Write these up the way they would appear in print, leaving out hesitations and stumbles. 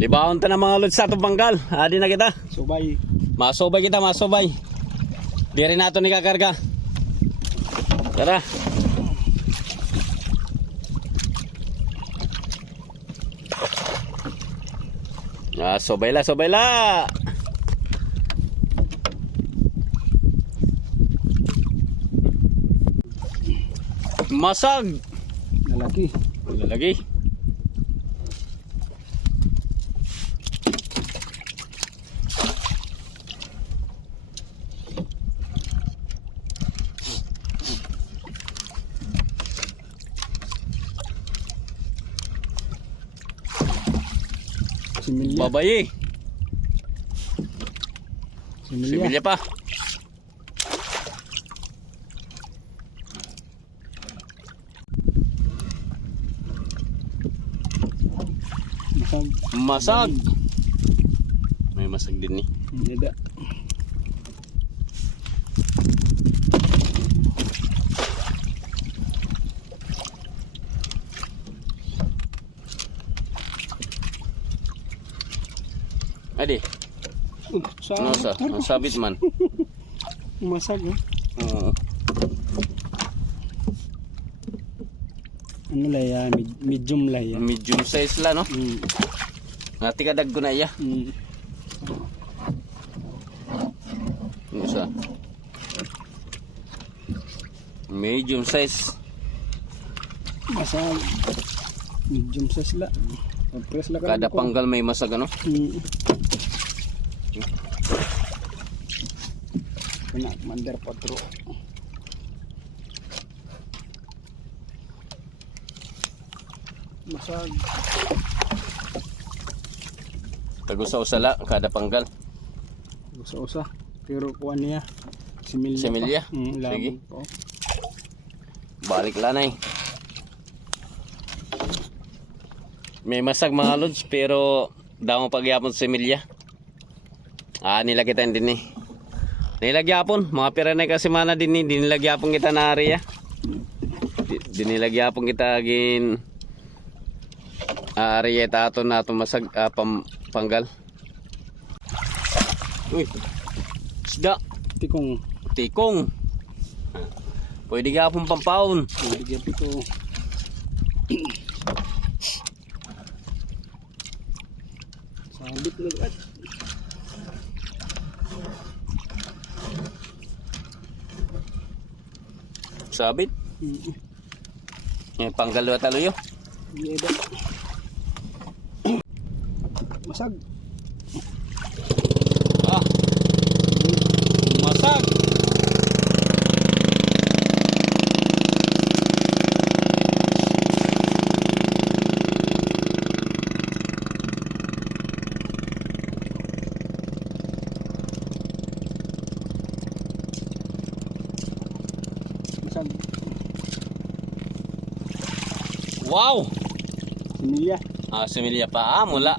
Libahon ta na mga lods sa itong banggal. Adi na kita. Subay. Masubay kita, masubay. Di rin nato ni kakarga. Tara. Subay la, subay la. Masag. Lalaki. Lalaki. Similya. Babayi. Similya. Similya pa. Masag. Masag. May masag din ni. Hindi. Adi. Ano sa? Ang sabit man. Masag oh. Oo. Ano lang yan? Medium lang yan. Medium size la no. Ngati ka dagko na iya. Ano sa? Medium size. Masag. Medium size lang. Press lang Kada panggal may masag ano. Kena mandar patro. Masag. Tagusa-usala kada panggal. Usa-usa. Pero kuha niya. Similya. Similya? Sige. Oh. Balik lanay. May masag mga lods pero daw pagyapon sa similya. Nilagitan din eh. Nilagyapon, mga piranay kasi mana din eh. Dinilagyapon kita na area. Dinilagyapon kita agin area tato na ito masag panggal. Uy, isda. Tikong. Tikong. Pwede gapon pampaon. Pwede gapon ito. Sabit na agad. Sabit. Panggal wa taluyo. Iya dah. Masag. Masag. Masag. Wow. Similya. Similya pa mula.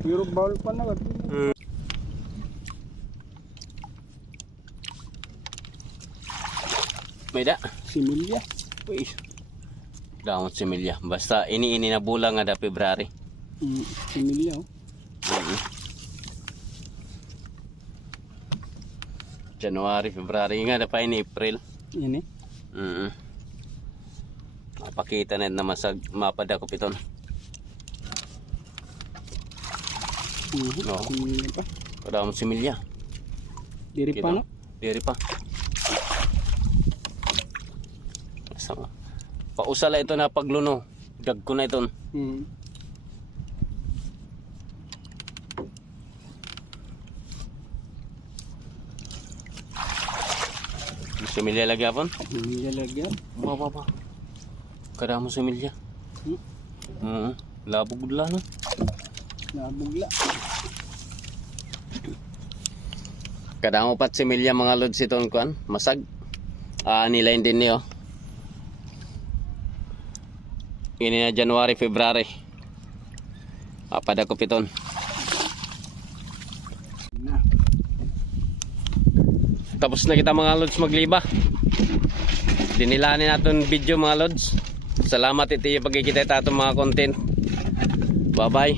Pero bawal pa na. May da. Similya. Uy. Daon similya. Basta ini na bulan nga da February. Similya oh. January, February nga da pa ini April. Ini. Mapakita na masag mapada ko piton. No. Similya pa. Kada mo similya. Diri pa no? Diri pa. Sama. Pausala ito na pagluno. Dag ko na iton. Similya lagi apon? Similya lagi. Ba. Kada mo similya. Labog la no. Nabugla. Kada mo pat similya mga lods iton kuan, masag. Nilain din niyo. Ini na January, February. Pada ko piton. Tapos na kita mga lods magliba. Dinilanin natin video mga lods. Salamat iti yung pagkikita ito mga content. Bye bye.